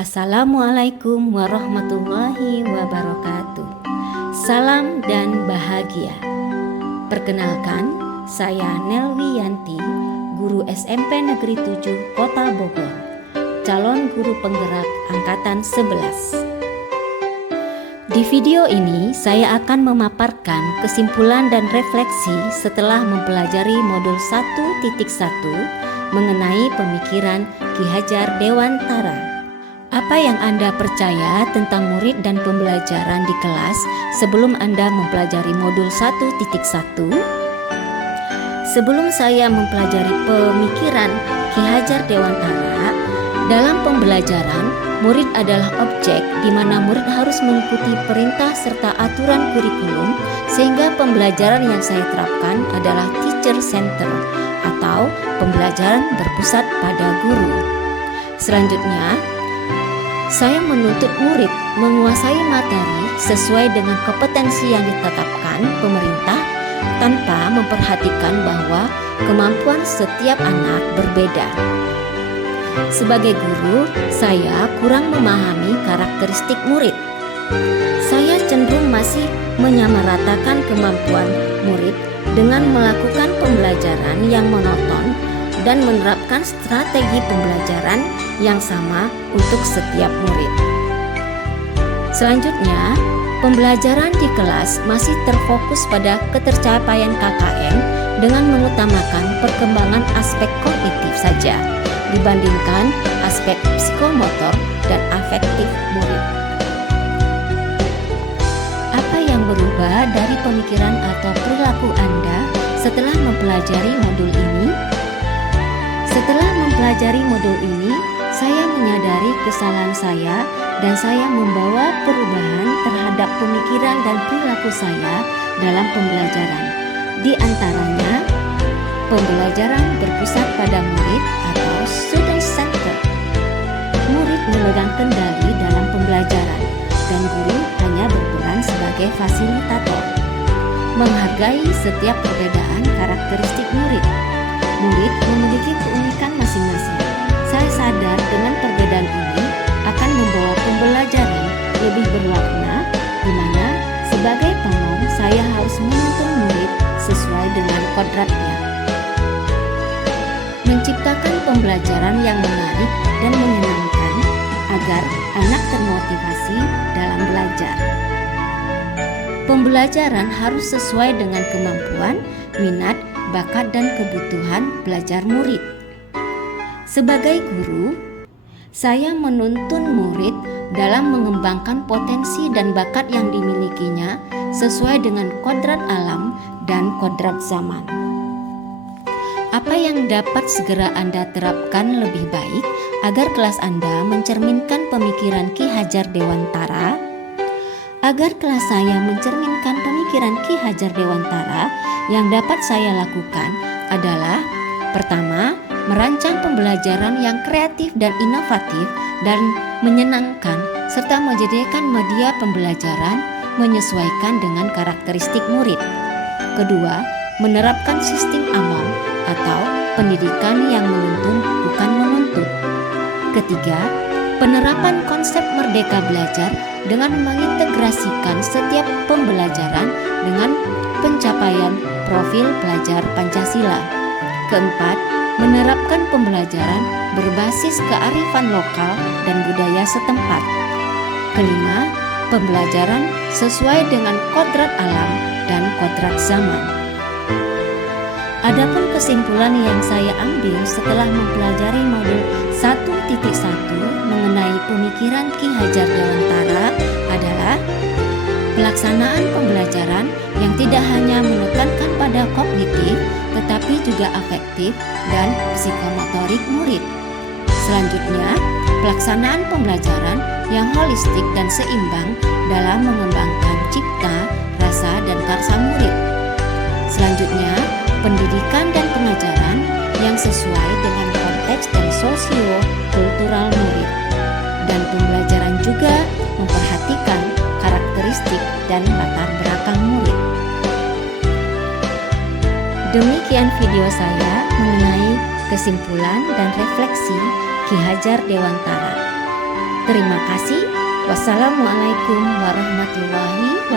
Assalamualaikum warahmatullahi wabarakatuh. Salam dan bahagia. Perkenalkan, saya Nelwi Yanti, guru SMP Negeri 7 Kota Bogor, calon guru penggerak angkatan 11. Di video ini saya akan memaparkan kesimpulan dan refleksi setelah mempelajari modul 1.1 mengenai pemikiran Ki Hajar Dewantara. Apa yang Anda percaya tentang murid dan pembelajaran di kelas sebelum Anda mempelajari modul 1.1? Sebelum saya mempelajari pemikiran Ki Hajar Dewantara, dalam pembelajaran, murid adalah objek di mana murid harus mengikuti perintah serta aturan kurikulum, sehingga pembelajaran yang saya terapkan adalah teacher center atau pembelajaran berpusat pada guru. Selanjutnya, saya menuntut murid menguasai materi sesuai dengan kompetensi yang ditetapkan pemerintah tanpa memperhatikan bahwa kemampuan setiap anak berbeda. Sebagai guru, saya kurang memahami karakteristik murid. Saya cenderung masih menyamaratakan kemampuan murid dengan melakukan pembelajaran yang monoton dan menerapkan strategi pembelajaran yang sama untuk setiap murid. Selanjutnya, pembelajaran di kelas masih terfokus pada ketercapaian KKM dengan mengutamakan perkembangan aspek kognitif saja dibandingkan aspek psikomotor dan afektif murid. Apa yang berubah dari pemikiran atau perilaku Anda setelah mempelajari modul ini? Setelah mempelajari modul ini, saya menyadari kesalahan saya dan saya membawa perubahan terhadap pemikiran dan perilaku saya dalam pembelajaran. Di antaranya, pembelajaran berpusat pada murid atau student center. Murid memegang kendali dalam pembelajaran dan guru hanya berperan sebagai fasilitator. Menghargai setiap perbedaan karakteristik murid. Murid memiliki keunikan masing-masing. Saya sadar dengan perbedaan ini akan membawa pembelajaran lebih berwarna, di mana sebagai penom saya harus menuntun murid sesuai dengan kodratnya. Menciptakan pembelajaran yang menarik dan menyenangkan agar anak termotivasi dalam belajar. Pembelajaran harus sesuai dengan kemampuan, minat, bakat dan kebutuhan belajar murid. Sebagai guru, saya menuntun murid dalam mengembangkan potensi dan bakat yang dimilikinya sesuai dengan kodrat alam dan kodrat zaman. Apa yang dapat segera Anda terapkan lebih baik agar kelas Anda mencerminkan pemikiran Ki Hajar Dewantara? Agar kelas saya mencerminkan pemikiran Ki Hajar Dewantara, yang dapat saya lakukan adalah: pertama, merancang pembelajaran yang kreatif dan inovatif dan menyenangkan, serta menjadikan media pembelajaran menyesuaikan dengan karakteristik murid. Kedua, menerapkan sistem AMOM atau pendidikan yang menuntun bukan menuntut. Ketiga, penerapan konsep merdeka belajar dengan mengintegrasikan setiap pembelajaran dengan pencapaian profil pelajar Pancasila. Keempat, menerapkan pembelajaran berbasis kearifan lokal dan budaya setempat. Kelima, pembelajaran sesuai dengan kodrat alam dan kodrat zaman. Adapun kesimpulan yang saya ambil setelah mempelajari modul 1.1 mengenai pemikiran Ki Hajar Dewantara adalah: pelaksanaan pembelajaran yang tidak hanya menekankan pada kognitif, tetapi juga afektif dan psikomotorik murid. Selanjutnya, pelaksanaan pembelajaran yang holistik dan seimbang dalam mengembangkan cipta, rasa, dan karsa murid. Selanjutnya, pendidikan dan pengajaran yang sesuai dengan konteks dan sosio-kultural murid. Dan pembelajaran juga memperhatikan karakteristik dan latar belakang murid. Demikian video saya mengenai kesimpulan dan refleksi Ki Hajar Dewantara. Terima kasih. Wassalamualaikum warahmatullahi